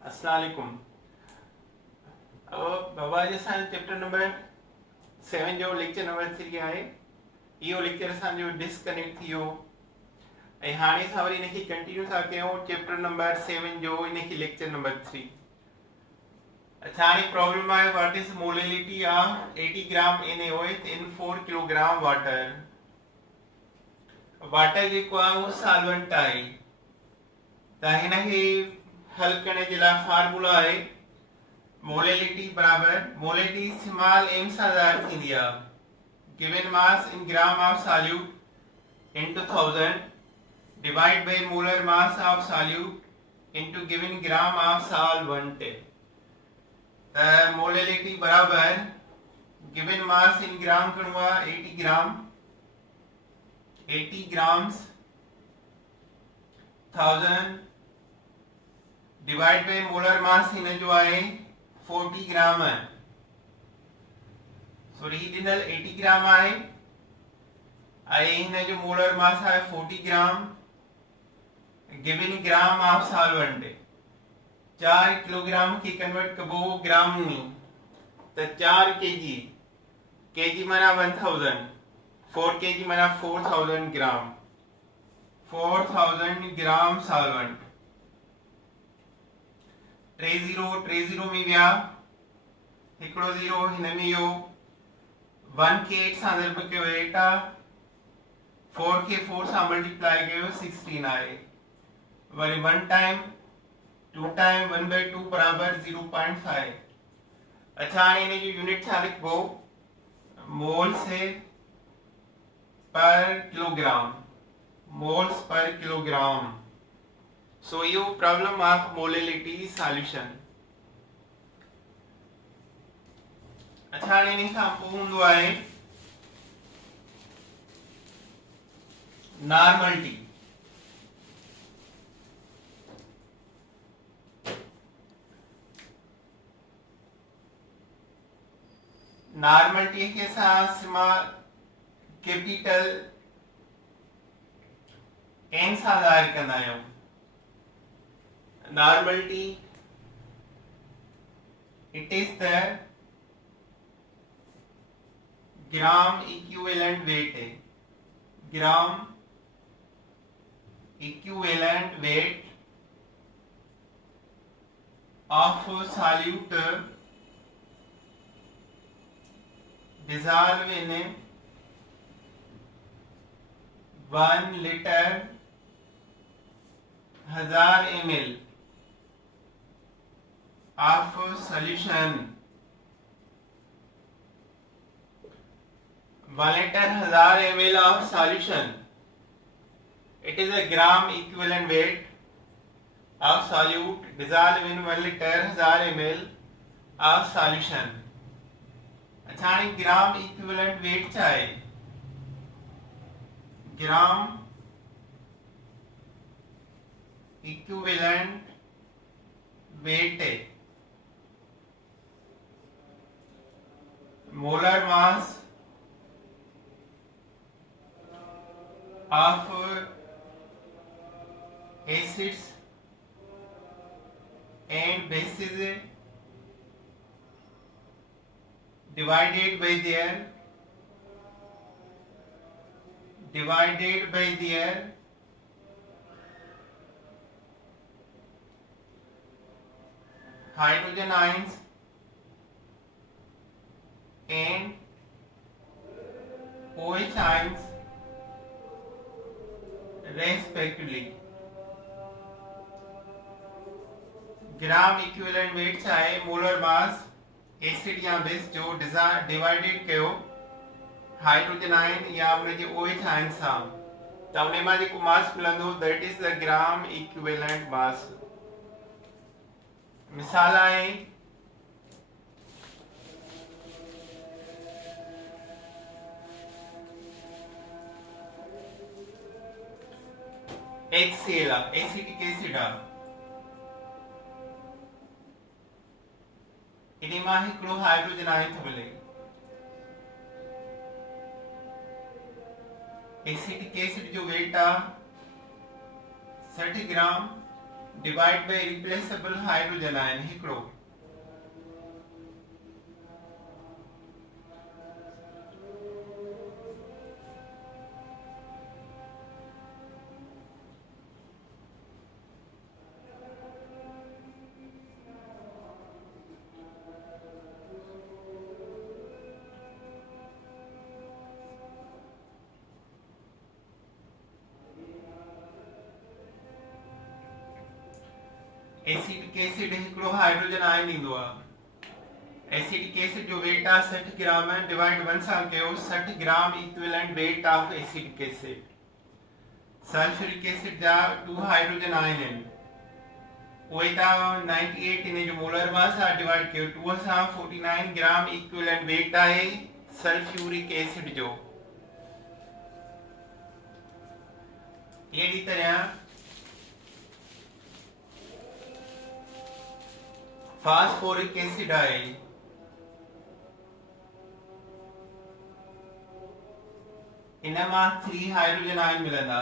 अस्सलाम वालेकुम। अब बाबा जे चैप्टर नंबर 7 जो लेक्चर नंबर 3 आहे। इहो लेक्चर असांजो डिस्कनेक्ट थियो ऐं हाणे असां वरी इनखे कंटिन्यू था कयूं चैप्टर नंबर 7 जो इनखे लेक्चर नंबर 3। अच्छा, हाणे प्रॉब्लम आहे what is molality of 80 gram NaOH in 4 kilogram water. Water जेको आहे उहो सॉल्वेंट आहे, त हिनखे हल करण जे लाइ फार्मूला आहे मोलिलिटी बराबर मोलिलिटी स्मॉल m सां ज़ाहिर थींदी आहे given mass in gram of solute into 1000 divide by molar mass of solute into given gram of solvent. त मोलिलिटी बराबर गिवन मास इन ग्राम करणो आहे 80 ग्राम 80 grams 1000 divide by molar mass हिन जो आहे 40 ग्राम। सॉरी ॾिनल 80 ग्राम आहे ऐं हिन जो मोलर मास आहे 40 gram given gram of solvent. 4 kilogram की कन्वर्ट कबो ग्राम में, तो 4 kg kg माना 1000 4 kg माना 4000 ग्राम 4000 ग्राम सॉल्वेंट। 30 में विया हिकिड़ो 0 हिन में इहो 1 खे 8 सां ज़रब कयो 8 आहे 4 खे 4 सां मल्टीप्लाई कयो 16 आहे वरी 1 टाइम 2 टाइम 1/2 बराबर 0.5। अच्छा, हाणे हिन जो यूनिट छा लिखबो moles per kilogram moles per kilogram. So यो प्रॉब्लम ऑफ मोलिलिटी सॉल्यूशन। अच्छा, हाणे इन खां पोइ हूंदो आहे नॉर्मलिटी। नॉर्मलिटी के साथ स्मॉल कैपिटल n सां ज़ाहिर कंदा आहियूं। Normality, it is the gram equivalent weight gram equivalent weight of solute dissolved in 1 liter 1000 ml of solution। 1 liter 1000 ml of solution, it is a gram equivalent weight of solute dissolved in 1 liter 1000 ml of solution। अच्छा, हाणे ग्राम equivalent wait छा आहे? ग्राम equivalent wait molar mass of acids and bases divided by their hydrogen ions and OH ions respectively। Gram equivalent wait छा आहे? Molar mass acid या base जो divided कयो hydrogen ion या उन जे OH आयन सां, त उन मां जेको मास मिलंदो that is the gram equivalent mass. मिसाल आहे HCl एसिटिक एसिड इन मां हिकिड़ो हाइड्रोजन आयन थो मिले। एसिटिक एसिड जो वेट आहे 60 gram divide by replaceable hydrogen ion हिकिड़ो। एसिटिक एसिड हिकिड़ो हाइड्रोजन आयन ॾींदो आहे। एसिटिक एसिड जो वेट आहे 60 ग्राम डिवाइड 1 सां कयो 60 ग्राम equivalent weight of acetic acid. Sulphuric acid जा 2 हाइड्रोजन आयन आहिनि, उहे तव्हां 98 इन जो मोलर मास आहे डिवाइड कयो 2 सां 49 ग्राम इक्विवेलेंट वेट आहे सल्फ्यूरिक एसिड जो। अहिड़ी तरह फास्फोरिक एसिड आहे, इन मां 3 हाइड्रोजन आयन मिलंदा।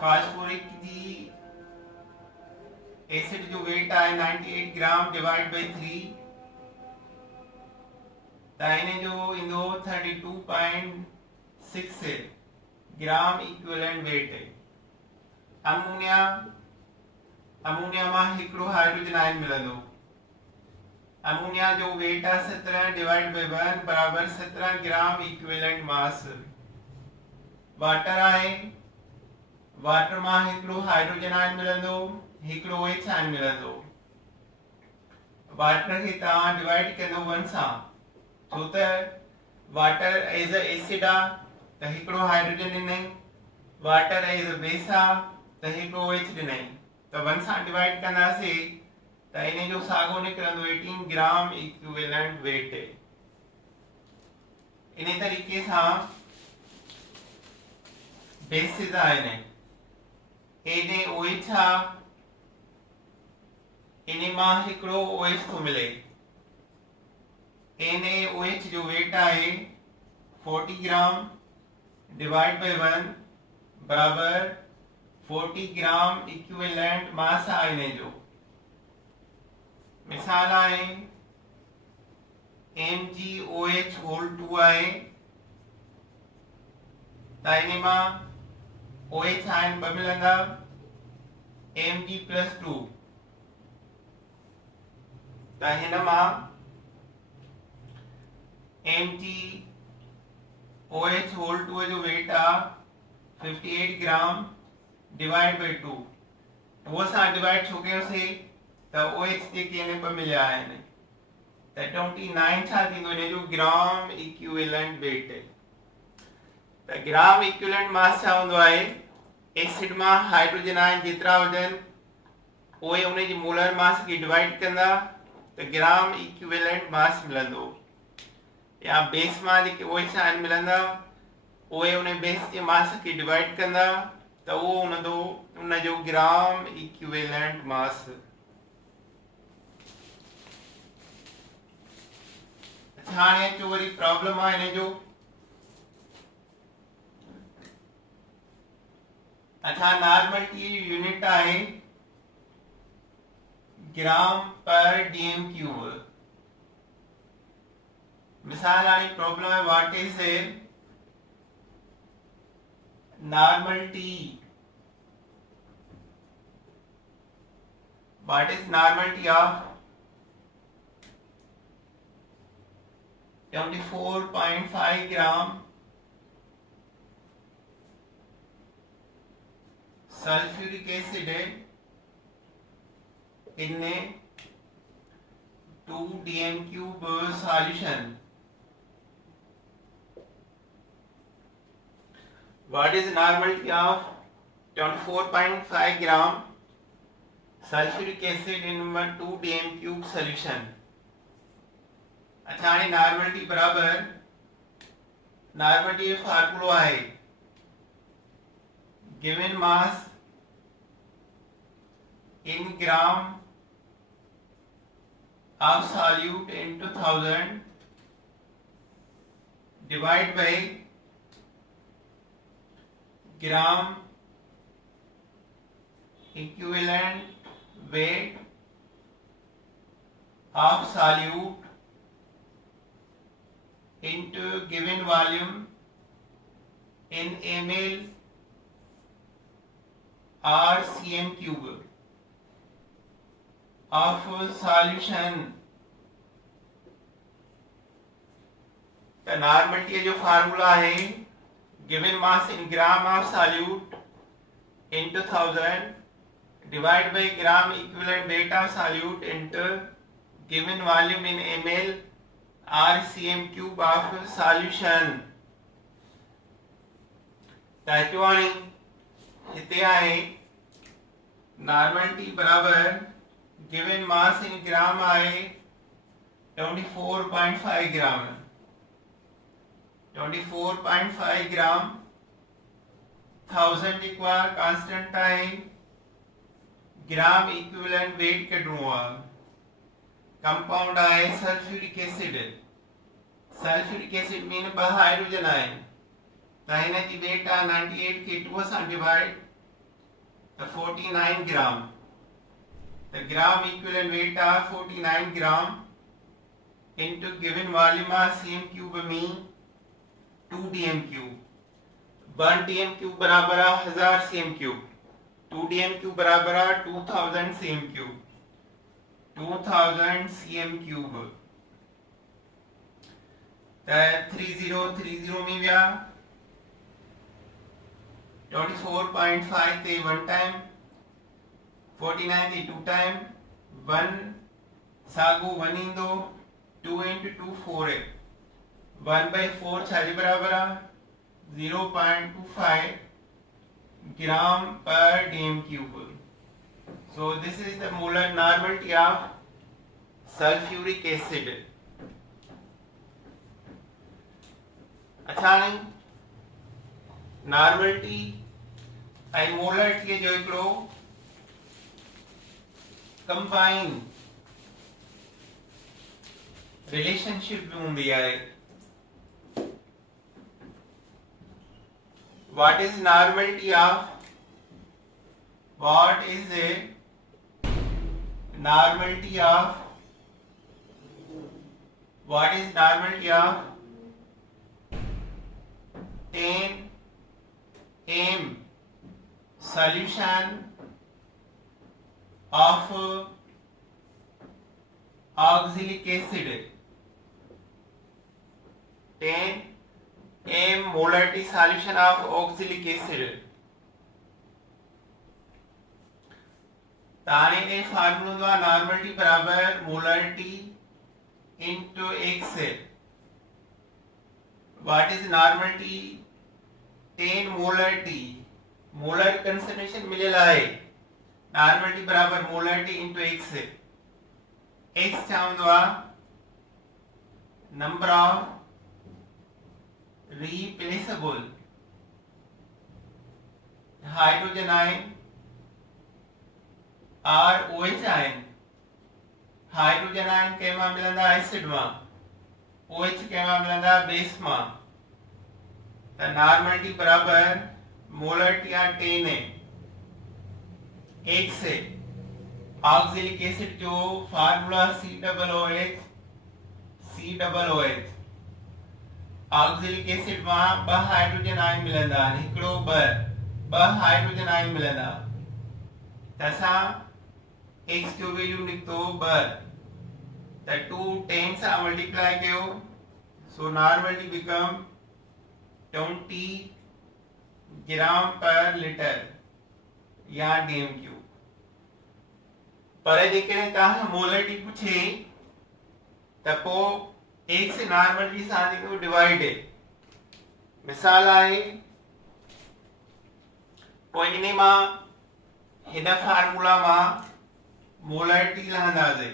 फास्फोरिक जी एसिड जो वेट आहे 98 ग्राम डिवाइड बाई 3 त इन जो ईंदो 32.6 ग्राम इक्विवेलेंट वेट। अमोनिया मां हिकिड़ो हाइड्रोजन आयन मिलंदो। अमोनिया जो वेट आहे 17 डिवाइड बाई 1 बराबर 17 ग्राम इक्विवेलेंट मास। वाटर आहे, वाटर मां हिकिड़ो हाइड्रोजन आयन मिलंदो, हिकिड़ो OH आयन मिलंदो। वाटर खे तव्हां डिवाइड कंदो 1 सां, छो त वाटर एज अ एसिड आहे त हिकिड़ो हाइड्रोजन ॾिनई, वाटर एज अ बेस आहे त हिकिड़ो OH ॾिनई, तो 1 सां डिवाइड कंदासीं त इन जो साॻियो निकिरंदो 18 ग्राम इक्विवेलेंट वेट। इन तरीक़े सां बेसिस आहिनि, NaOH आहे, इन मां हिकिड़ो OH थो मिले। NaOH जो वेट आहे 40 ग्राम डिवाइड बाई 1 बराबर 40 ग्राम इक्विवेलेंट मास आहे इन जो। मिसाल आहे MgOH होल 2 आहे त इन मां OH आयन 2 मिलंदा Mg+2 त हिन मां MgOH होल 2 जो वेट आहे 58 ग्राम डिवाइड बाई 2 2 सां डिवाइड छो कयोसीं त OH जेके इन 2 मिलिया आहिनि त 29 छा थींदो इन जो ग्राम इक्विवेलेंट वेट। त ग्राम इक्विवेलेंट मास छा हूंदो आहे, एसिड मां हाइड्रोजन आयन जेतिरा हुजनि उहे उन जी मोलर मास खे डिवाइड कंदा त ग्राम इक्विवेलेंट मास मिलंदो, या बेस मां जेके OH आयन मिलंदा उहे उन बेस जे मास खे डिवाइड कंदा त उहो उन जो ग्राम इक्विवेलेंट मास। अच्छा हाणे अचो वरी प्रॉब्लम आहे इन जो। अच्छा नॉर्मल टी यूनिट आहे ग्राम पर DM क्यूब। मिसाल हाणे प्रॉब्लम है what is a normality, what is normality of 24.5 gram sulfuric acid in a 2 DM cube solution? What is normality of 24.5 gram sulfuric acid in 2 DM cube solution? अच्छा हाणे normality बराबर normality फार्मूलो है given mass in gram of solute into 1000 divide by gram equivalent weight of solute into given volume in ml or cm cube of solution। तो normality जो formula है, given mass in gram of solute into 1000 divided by gram equivalent weight of solute into given volume in ml or cm cube of solution। ताकि इतने आए normality बराबर given mass इन gram आए 24.5 gram, 24.5 gram 1000 equal constant time gram equivalent weight के ढूंढा। Compound आए sulphuric acid, sulphuric acid mean hydrogen ion, ताहिना की वेट 98 के 2 divide 49 gram, the gram equivalent weight of 49 gram into given volume of cm cube mean 2 dm cube। 1 dm cube बराबर है 1000 cm cube, 2 dm cube बराबर है 2000 cm cube, 2000 cm cube। 3030 में व्या 24.5 ते 1 टाइम, 49 ते 2 टाइम, 1 सागु 1 इंदो 2 into 2 4 है, 1/4 छाजी बराबर है 0.25 gram per dm cube। So this is the molar normality of sulfuric acid। अच्छा नहीं, normality and molarity जो इकड़ो combine relationship में होंगी है। What is normality of, what is the normality of, what is normality of 10 m solution of oxalic acid, 10 m molarity solution of oxalic acid। ताने के formula द्वारा normality बराबर molarity into x है। What is normality 10 molarity, molar concentration मिलेला है, normality बराबर molarity into x है। x चाहूंगा number of replaceable hydrogen ion और OH आयन। हाइड्रोजन आयन केमा मिलंदा एसिड में, OH केमा मिलंदा बेस में। तो नॉर्मलिटी बराबर मोलारिटी 10 है, 1 से ऑक्सैलिक एसिड जो formula COOH, COOH oxalic acid में 2 हाइड्रोजन आयन मिलंदा, हिकड़ो 2 हाइड्रोजन आयन मिलंदा। तसा x जो वैल्यू निकतो 2, तो 2 10 से मल्टीप्लाई कयो, सो नॉर्मलिटी बिकम 20 ग्राम पर लीटर या dm क्यूब। पर देखे कहा मोलारिटी पूछे तपो 1 से नॉर्मलिटी साथ को डिवाइड है। मिसाल आहे कोई मां हिन फार्मूला मां मोलारिटी लहंदाजे।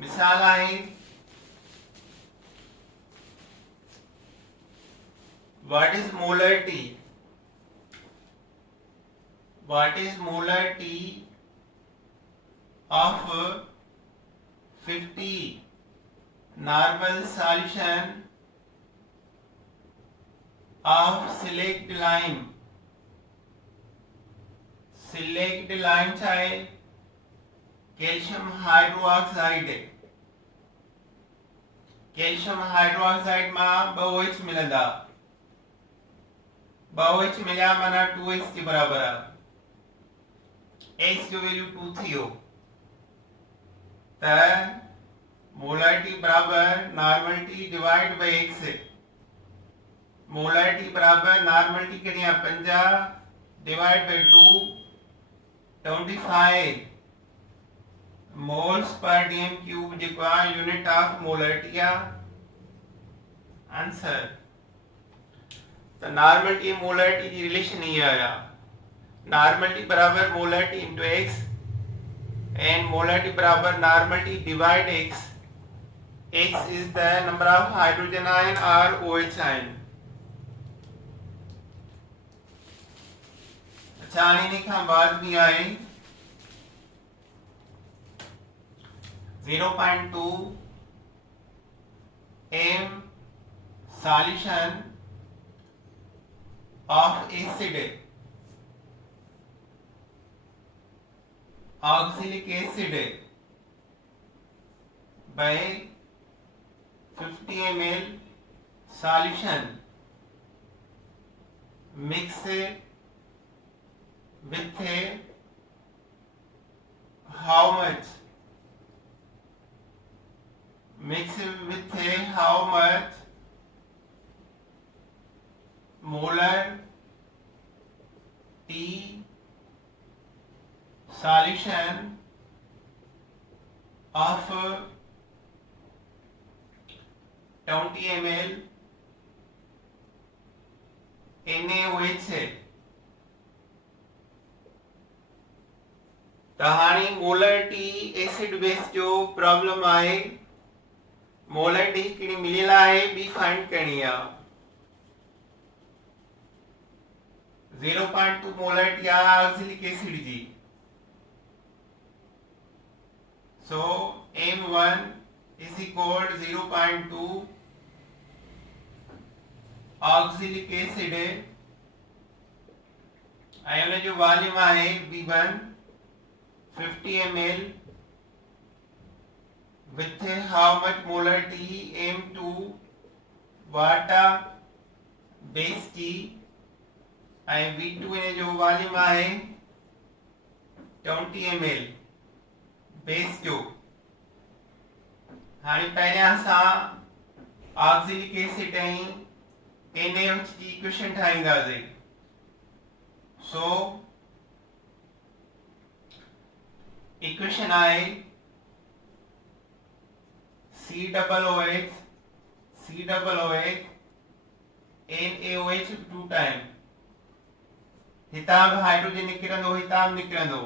मिसाल आहे what is molarity, what is molarity of 50 normal solution of select lime select line छाए कैल्शियम हाइड्रोक्साइड। कैल्शियम हाइड्रोक्साइड में 2 OH मिलंदा। 2 OH मिलिया माना 2H के बराबर है। H जो वैल्यू 2 थी हो त मोलारिटी बराबर normality divide by X। Molarity बराबर नॉर्मलिटी करिया 50 divide by 2 25 moles per dm cube जेको यूनिट ऑफ मोलारिटी आंसर। तो नॉर्मलिटी मोलारिटी की रिलेशन ये आया। नॉर्मलिटी बराबर molarity into x and molarity बराबर normality divide x। x is the number of hydrogen ion or OH ion। अच्छा आने के बाद भी आए 0.2 m solution of acid oxalic acid by 50 ml solution mix with how much? Mix with how much molar T solution of 20 ml NaOH है। तहाणी molarity acid base जो problem आए मोलर टी किणी मिलेला है बी फाइंड करनी है। 0.2 मोलर टी ऑक्सैलिक एसिड जी। So M1 is equal 0.2 oxalic acid आयोन जो वॉल्यूम है V1 50 ml with how much molarity M2 water base T and V2 ने जो वॉल्यूम है 20 ml बेस जो हाणे पहले असां ऑक्सैलिक एसिड ऐं NaOH जी इक्वेशन ठाहींदासीं। सो इक्वेशन आहे COOH NaOH 2 टाइम हितां बि हाइड्रोजन निकिरंदो हितां बि निकिरंदो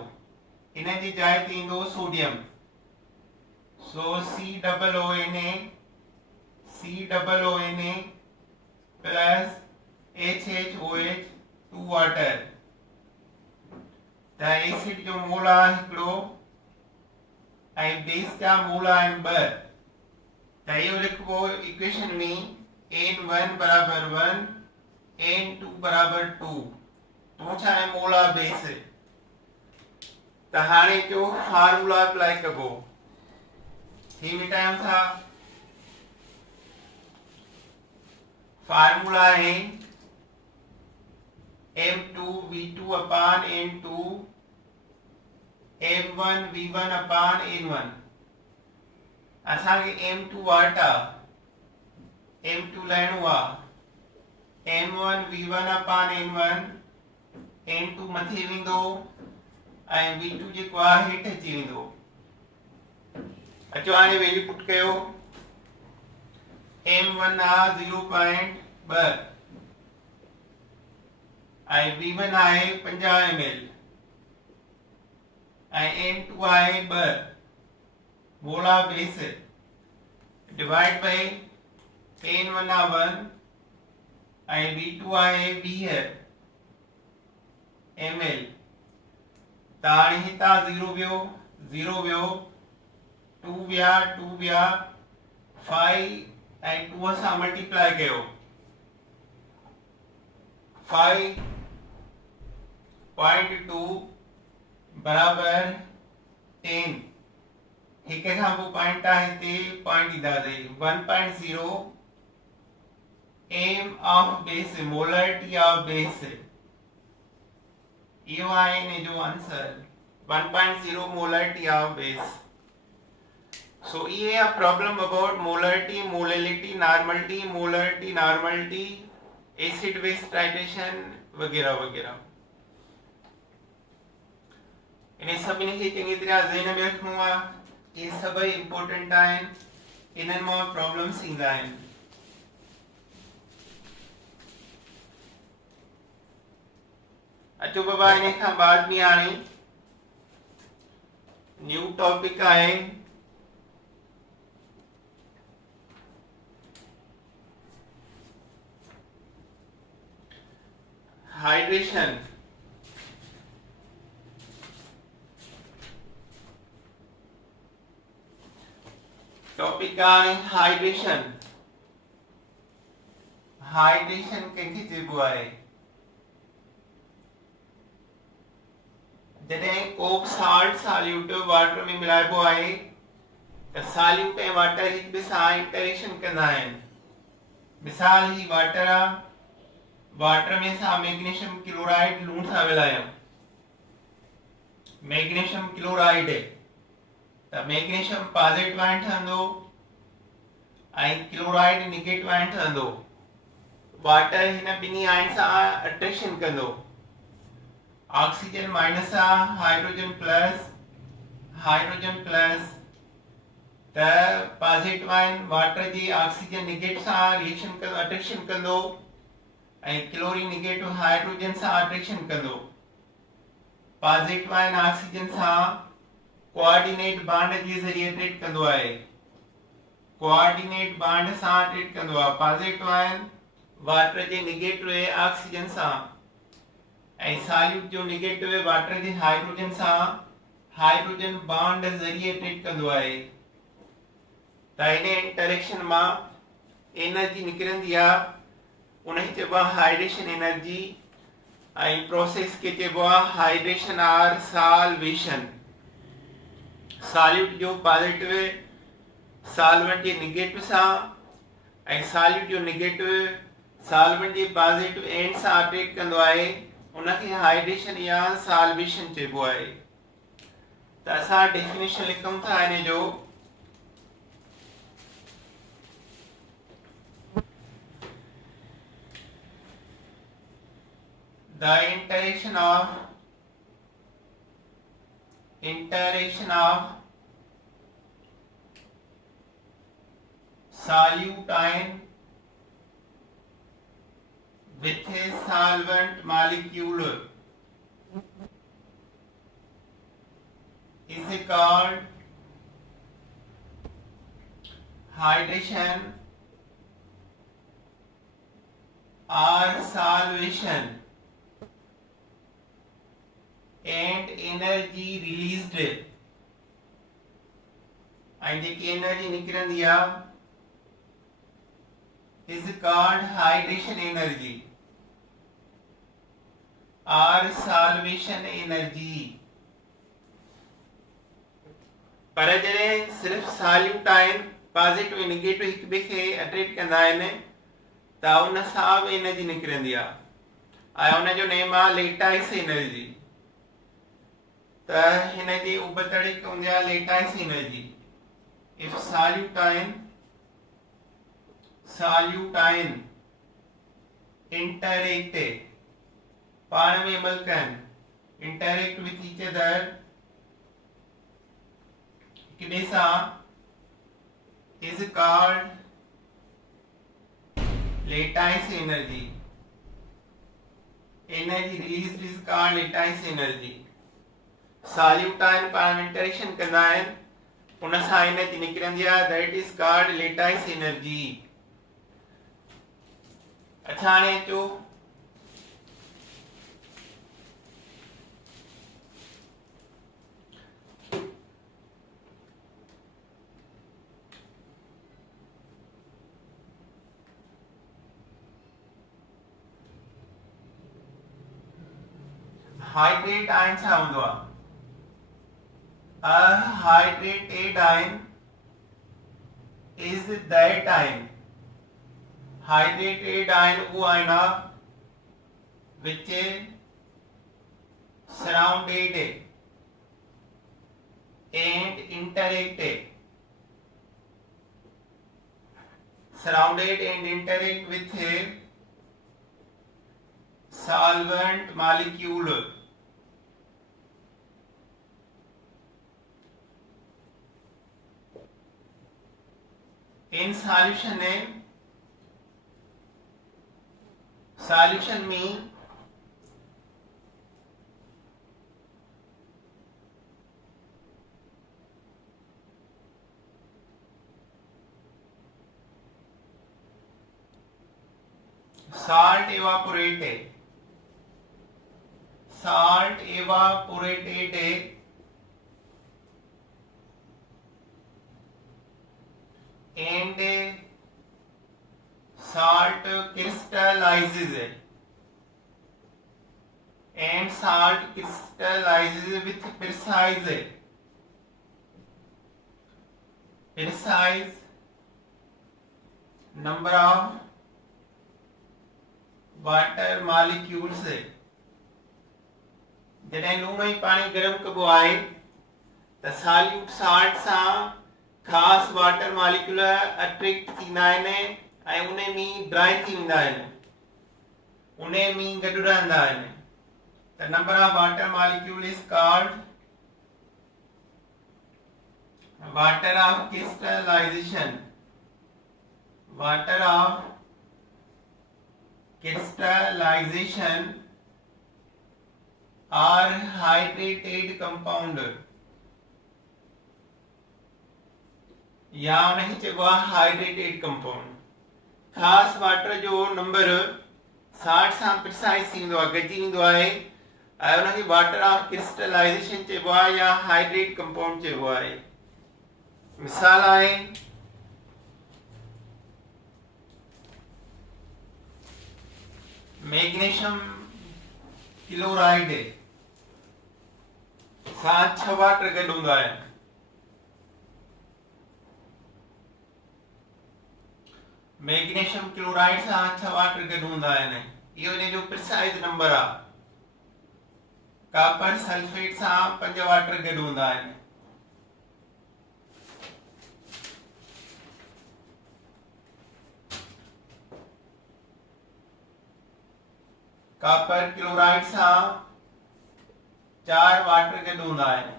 इन जी जाइ ते ईंदो सोडियम। सो COONA प्लस HHOH 2 वाटर। त एसिड जो मोल आहे हिकिड़ो ऐं बेस जा मोल आहिनि 2। त इहो लिखबो इक्वेशन में N1 बराबर 1 N2 बराबर 2। तो छा आहे मोलर बेस। त हाणे जो फार्मूला अप्लाई कबो ही मिटायूं था। फार्मूला है M2V2 अपान N2 M1V1 अपान N1। असांखे M2 वाटा M2 लाइणो आहे M1V1 अपान N1 N2 मथे वेंदो ऐं V2 जेको आहे हेठि अची वेंदो। अचो हाणे वैल्यू पुट कयो। M1 आहे 0.2 ऐं V1 आहे 50 ml ऐं N2 आहे 2 molar base divide by N1 आहे 1 ऐं V2 आहे 20 ml। त हाणे हितां 0 वियो 2 विया 5 and 2 सां मल्टीप्लाई कयो 5.2 बराबर 10 हिक खां पोइ पॉइंट आहे हिते पॉइंट ॾींदासीं 1.0 M of base molarity of base इहो आहे इन जो answer 1.0 molarity of base. So ये a problem about molarity, molality, normality, molarity, normality, acid base titration वगैरह वगैरह. इन्हें सभिनी खे चङी तरह ज़हन में रखणो आहे. ये सभई इम्पोर्टेंट आहिनि. इन्हनि मां प्रॉब्लम्स ईंदा आहिनि. अचो बाबा इन खां बाद में हाणे न्यू टॉपिक आहे हाइड्रेशन. टॉपिक आहे हाइड्रेशन. हाइड्रेशन कंहिंखे चइबो आहे? जॾहिं कोक साल्ट सॉल्यूट वाटर में मिलाइबो आहे त सॉल्यूट ऐं वाटर हिक ॿिए सां इंटरेक्शन कंदा आहिनि. मिसाल ही वाटर आहे. वाटर में असां मैग्नीशियम क्लोराइड लूण सां मिलायूं. मैग्नीशियम क्लोराइड त मैग्नीशियम पॉजिटिव आयन ठहंदो ऐं क्लोराइड नेगेटिव आयन ठहंदो. वाटर हिन ॿिन्ही आयन सां अट्रैक्शन कंदो. ऑक्सीजन माइनस आहे हाइड्रोजन प्लस त पॉजिटिव आयन वाटर जी ऑक्सीजन नेगेटिव सां रिएक्शन कंदो अट्रैक्शन कंदो ऐं क्लोरीन नेगेटिव हाइड्रोजन सां अट्रैक्शन कंदो. पॉजिटिव आयन ऑक्सीजन सां कोऑर्डिनेट बॉन्ड जे ज़रिए अट्रैक्ट कंदो आहे. कोऑर्डिनेट बॉन्ड सां अट्रैक्ट कंदो आहे. पॉजिटिव आयन वाटर जे नेगेटिव ऑक्सीजन सां ऐं सॉल्यूट जो नेगेटिव वाटर जे हाइड्रोजन सां हाइड्रोजन बॉन्ड ज़रिए अट्रैक्ट कंदो आहे. त इन इंटरेक्शन मां एनर्जी निकिरंदी आहे. उनखे चइबो आहे हाइड्रेशन एनर्जी ऐं प्रोसेस खे चइबो आहे हाइड्रेशन आर सॉल्वेशन. सॉल्यूट जो पॉजिटिव सॉल्वेंट जे नेगेटिव सां ऐं सॉल्यूट जो negative solvent J positive and सां अट्रैक्ट कंदो आहे. उनखे हाइड्रेशन या सॉल्वेशन चइबो आहे. त असां डेफिनेशन लिखूं था इन जो. The interaction of solute ion with a solvent molecule is called hydration or solvation. And energy released and the energy निकरंदी आहे is called hydration energy or solvation energy. पर जॾहिं सिर्फ सॉल्यूट आहिनि पॉजिटिव नेगेटिव हिक ॿिए खे अट्रैक्ट कंदा आहिनि त उन सां बि एनर्जी निकिरंदी आहे ऐं उन जो नेम आहे लेटाइस एनर्जी. त हिन जी उबतड़ी हूंदी आहे lattice energy. If solute ion interact पाण में मिलकन इंटरैक्ट विथ ईच अदर हिक ॿिए सां is called lattice energy. Energy release is called lattice energy. Solute ion पाण में इंटरेक्शन कंदा आहिनि उन सां एनर्जी निकिरंदी आहे. That is called lattice energy. अच्छा हाणे अचो हाइड्रेट आयन छा हूंदो आहे? A hydrated ion is that ion. Hydrated ion वो ion uh which surrounded and interact with a solvent molecule. In solution में salt evaporated and salt crystallizes with precise number of water molecules. जॾहिं लूण ऐं पाणी गरम कबो आहे त साल्यूट साल्ट सां ख़ासि वाटर मॉलिक्यूल अट्रैक्ट थींदा आहिनि ऐं उन में ड्राई थी वेंदा आहिनि, उन में गॾु रहंदा आहिनि। त number of water molecule is called water of crystallization. Water of crystallization are hydrated compound या नहीं चइबो आहे हाइड्रेटेड कंपाउंड। ख़ासि वाटर जो नंबर 60 सां प्रिसाइज थींदो आहे, गॾिजी वेंदो आहे ऐं उनखे वाटर ऑफ क्रिस्टलाइजेशन चइबो आहे या हाइड्रेट कंपाउंड चइबो आहे। मिसाल आहे मैग्नीशियम क्लोराइड सां 6 वाटर गॾु हूंदा आहिनि। मैग्नीशियम क्लोराइड सां 6 वाटर गॾु हूंदा आहिनि, इहो इन जो प्रिसाइज नंबर आहे। कॉपर सल्फेट सां 5 वाटर गॾु हूंदा आहिनि। कॉपर क्लोराइड सां 4 वाटर गॾु हूंदा आहिनि।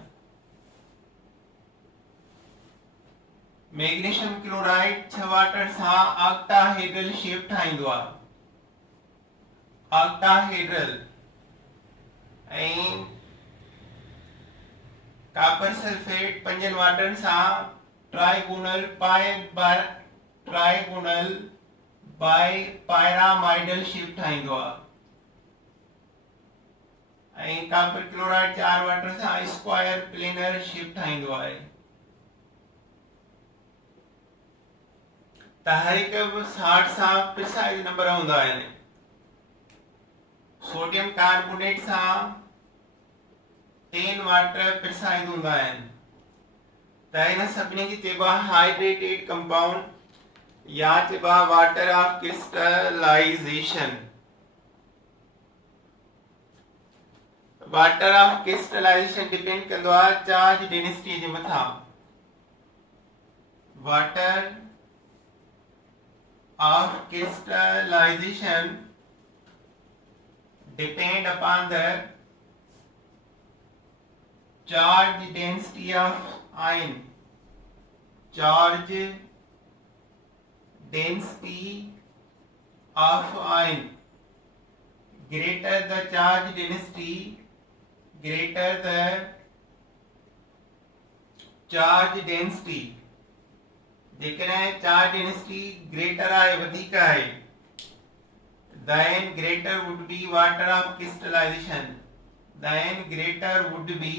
मैग्नीशियम क्लोराइड 6 वाटर सां ऑक्टाहेड्रल शेप ठाहींदो आहे। ऑक्टाहेड्रल ऐं कॉपर सल्फेट 5 वाटरनि सां ट्राइगोनल बाई पायरामाइडल शेप ठाहींदो आहे ऐं कॉपर क्लोराइड 4 वाटर सां स्क्वायर प्लेनर शेप ठाहींदो आहे। त हर हिकु 60 सां प्रिसाइज नंबर हूंदा आहिनि। सोडियम कार्बोनेट सां 10 वाटर प्रिसाइज हूंदा आहिनि। त हिन सभिनी खे चइबो आहे हाइड्रेटेड कंपाउंड या चइबो आहे water of crystallization. Water of crystallization depend कंदो आहे चार्ज डेंसिटी जे मथां। Water of crystallization depend upon the charge density of ion. Charge density of ion. Greater the charge density, greater the charge density. जेकॾहिं charge density greater आहे, वधीक आहे, then greater would be water of crystallization. Then greater would be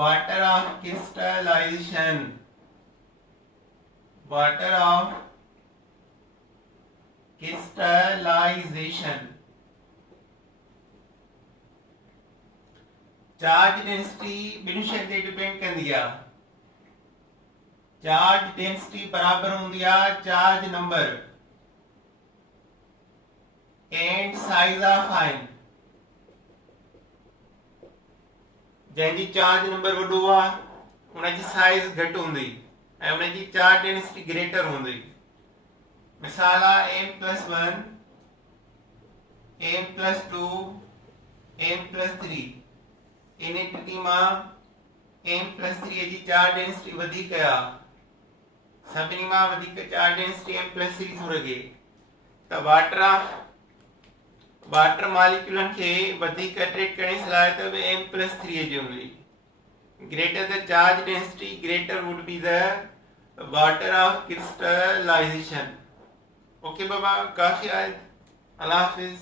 water of crystallization. Water of crystallization. Charge density ॿिनि शयुनि ते depend कंदी आहे। Charge density बराबर हूंदी आहे charge number and size of ion. जंहिंजी चार्ज नंबर वॾो आहे उनजी साइज घटि हूंदी ऐं उनजी चार्ज डेंसिटी ग्रेटर हूंदी। मिसाल आहे m+1 m+2 m+3। इन टिनी मां m+3 जी चार्ज डेंसिटी वधीक आहे, सभिनी मां वधीक चार्ज डेंसिटी m+3 थो लॻे त वाटर मॉलिक्यूलनि खे वधीक अट्रैक्ट करण जी सलाहियत बि m+3 जी हूंदी। Greater the charge density, greater would be the water of crystallization. Okay बाबा, काफी है। अल्लाह हाफिज।